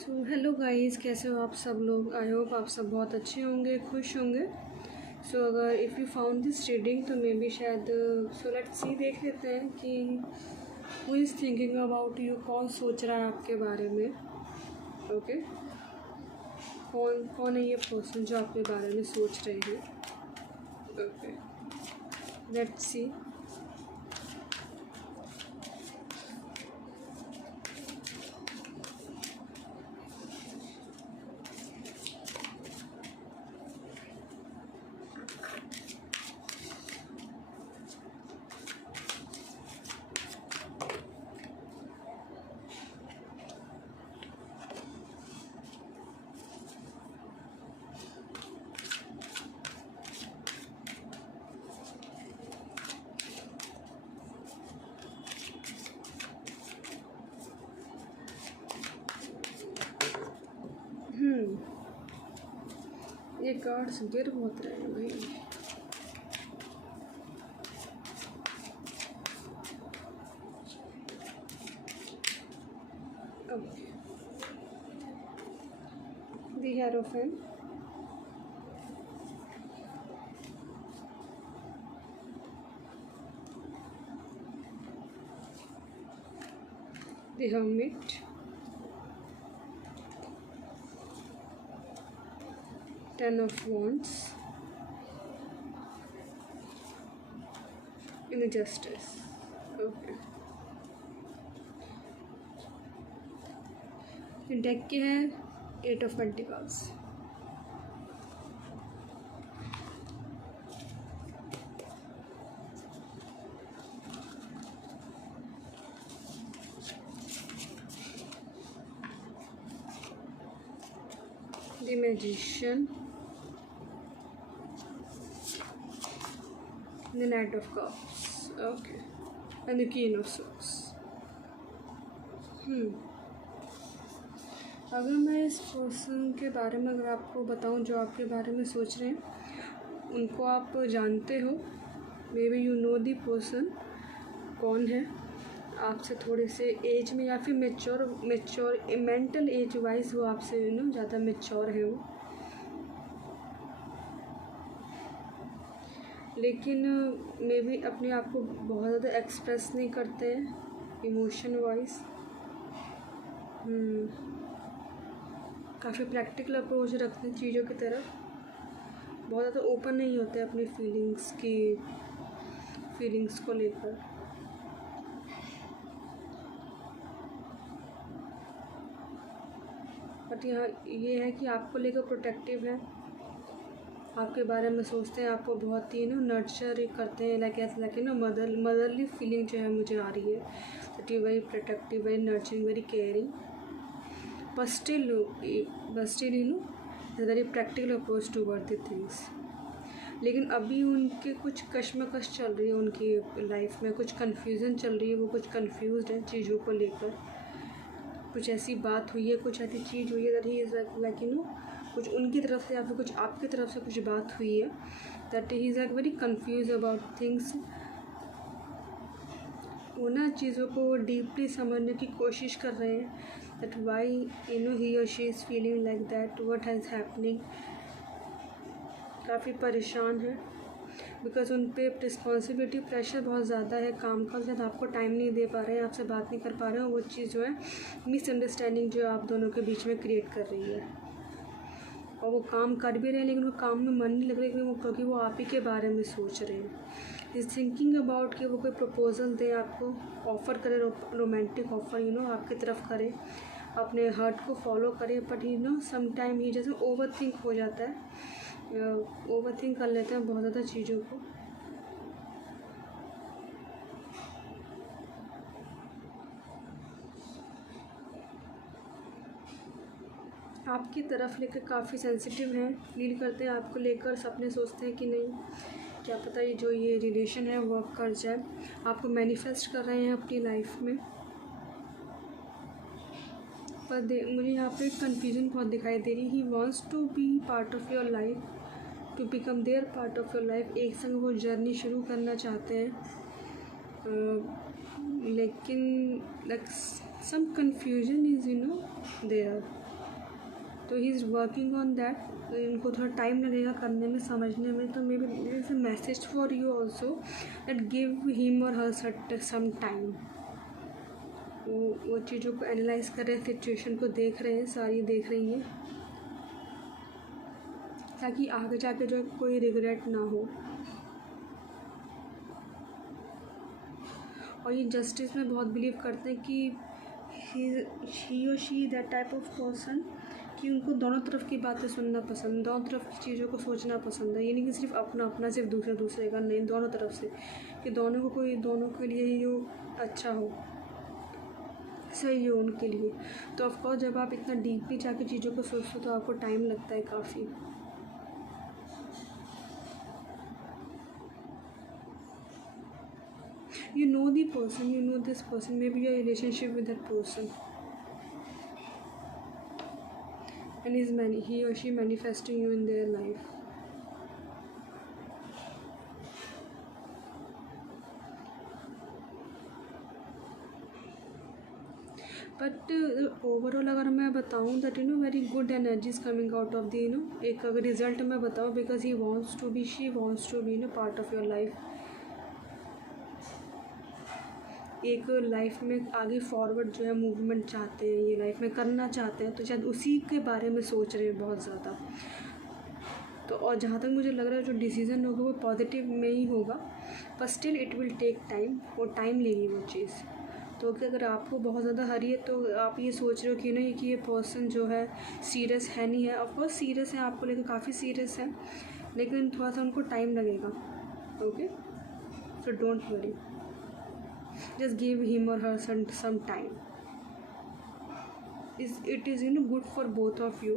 So hello guys, कैसे हो आप सब लोग। आई होप आप सब बहुत अच्छे होंगे, खुश होंगे। सो अगर if you found this reading तो मे बी शायद सो लेट्स सी, देख लेते हैं कि who is thinking about you, कौन सोच रहा है आपके बारे में। ओके कौन कौन है ये पर्सन जो आपके बारे में सोच रहे हैं। Okay let's see. ये कार्ड्स गिर बहुत रहे हैं भाई। Okay the hierophant, the hermit, Ten of Wands, and the Justice. Okay. Deck के हैं Eight of Pentacles, the Magician, the Knight of Cups. Okay, and the Queen of Swords. अगर मैं इस पर्सन के बारे में अगर आपको बताऊं जो आपके बारे में सोच रहे हैं, उनको आप जानते हो, may be you know the person कौन है। आपसे थोड़े से एज में या फिर मेच्योर मेंटल एज वाइज वो आपसे ज़्यादा मेच्योर है वो, लेकिन मे बी अपने आप को बहुत ज़्यादा एक्सप्रेस नहीं करते हैं इमोशन वाइज। काफ़ी प्रैक्टिकल अप्रोच रखते हैं चीज़ों की तरफ, बहुत ज़्यादा ओपन नहीं होते अपनी फीलिंग्स को लेकर। बट यहाँ ये है कि आपको लेकर प्रोटेक्टिव है, आपके बारे में सोचते हैं, आपको बहुत ही नर्चर करते हैं, लाइक मदरली फीलिंग जो है मुझे आ रही है। That you very protective, very nurturing, very caring, but still very practical approach toward the things. लेकिन अभी उनके कुछ कश्मकश चल रही है, उनकी लाइफ में कुछ कन्फ्यूज़न चल रही है, वो कुछ कन्फ्यूज्ड है चीज़ों को लेकर। कुछ ऐसी बात हुई है, कुछ ऐसी चीज़ हुई है दैट ही इज़ लाइक कुछ उनकी तरफ से या फिर कुछ आपकी तरफ से कुछ बात हुई है that he is like very confuse about things. वो चीज़ों को डीपली समझने की कोशिश कर रहे हैं that why he or she is feeling like that, what is happening। काफ़ी परेशान है बिकॉज उन पे रिस्पॉन्सिबिलिटी प्रेशर बहुत ज़्यादा है काम का, शायद आपको टाइम नहीं दे पा रहे हैं, आपसे बात नहीं कर पा रहे हैं। वो चीज़ जो है मिसअंडरस्टैंडिंग जो आप दोनों के बीच में क्रिएट कर रही है, और वो काम कर भी रहे हैं लेकिन वो काम में मन नहीं लग रहा है क्योंकि वो आप ही के बारे में सोच रहे हैं। इज़ थिंकिंग अबाउट कि वो कोई प्रपोजल दे आपको, ऑफ़र करे, रोमांटिक ऑफ़र आपकी तरफ करे, अपने हार्ट को फॉलो करे। बट सम टाइम ही जैसे ओवर थिंक हो जाता है, ओवर थिंक कर लेते हैं बहुत ज़्यादा चीज़ों को। आपकी तरफ लेकर काफ़ी सेंसिटिव हैं, फील करते हैं आपको लेकर, सपने सोचते हैं कि नहीं क्या पता ये रिलेशन है वर्क कर जाए। आपको मैनिफेस्ट कर रहे हैं अपनी लाइफ में, पर मुझे यहाँ पे कन्फ्यूजन बहुत दिखाई दे रही। He wants to be part of your life, to become their part of your life. एक संग वो जर्नी शुरू करना चाहते हैं, लेकिन like some confusion is there. तो he is working on that. इनको थोड़ा टाइम लगेगा करने में, समझने में। तो maybe it's a message for you also that give him or her some time. वो चीज़ों को एनालाइज कर रहे हैं, सिचुएशन को देख रहे हैं, सारी देख रही हैं, ताकि आगे जाके जो कोई रिग्रेट ना हो। और ये जस्टिस में बहुत बिलीव करते हैं कि ही और she that type of person कि उनको दोनों तरफ की बातें सुनना पसंद, दोनों तरफ की चीज़ों को सोचना पसंद है। ये नहीं कि सिर्फ अपना अपना, सिर्फ दूसरे का, नहीं, दोनों तरफ से, कि दोनों के लिए ही जो अच्छा हो, सही हो उनके लिए। तो ऑफकोर्स जब आप इतना डीपली जाके चीज़ों को सोचते हो तो आपको टाइम लगता है काफ़ी। You know the person, you know this person, maybe your relationship with that person, and he or she manifesting you in their life. But overall अगर मैं बताऊँ that very good energies coming out of the एक अगर result मैं बताऊँ, because he wants to be, she wants to be part of your life. एक life में आगे फॉरवर्ड जो है मूवमेंट चाहते हैं, ये लाइफ में करना चाहते हैं, तो शायद उसी के बारे में सोच रहे हैं बहुत ज़्यादा। तो और जहाँ तक मुझे लग रहा है जो डिसीज़न होगा वो पॉजिटिव में ही होगा, पर still it will take time, वो टाइम लेगी वो चीज़। तो अगर आपको बहुत ज़्यादा हरी है तो आप ये सोच रहे हो कि नहीं कि ये पर्सन जो है सीरियस है नहीं है, ऑफकोर्स सीरियस है, आपको लेकर काफ़ी सीरियस है, लेकिन थोड़ा सा उनको टाइम लगेगा। Okay, so don't worry, just give him or her some time. It is good for both of you.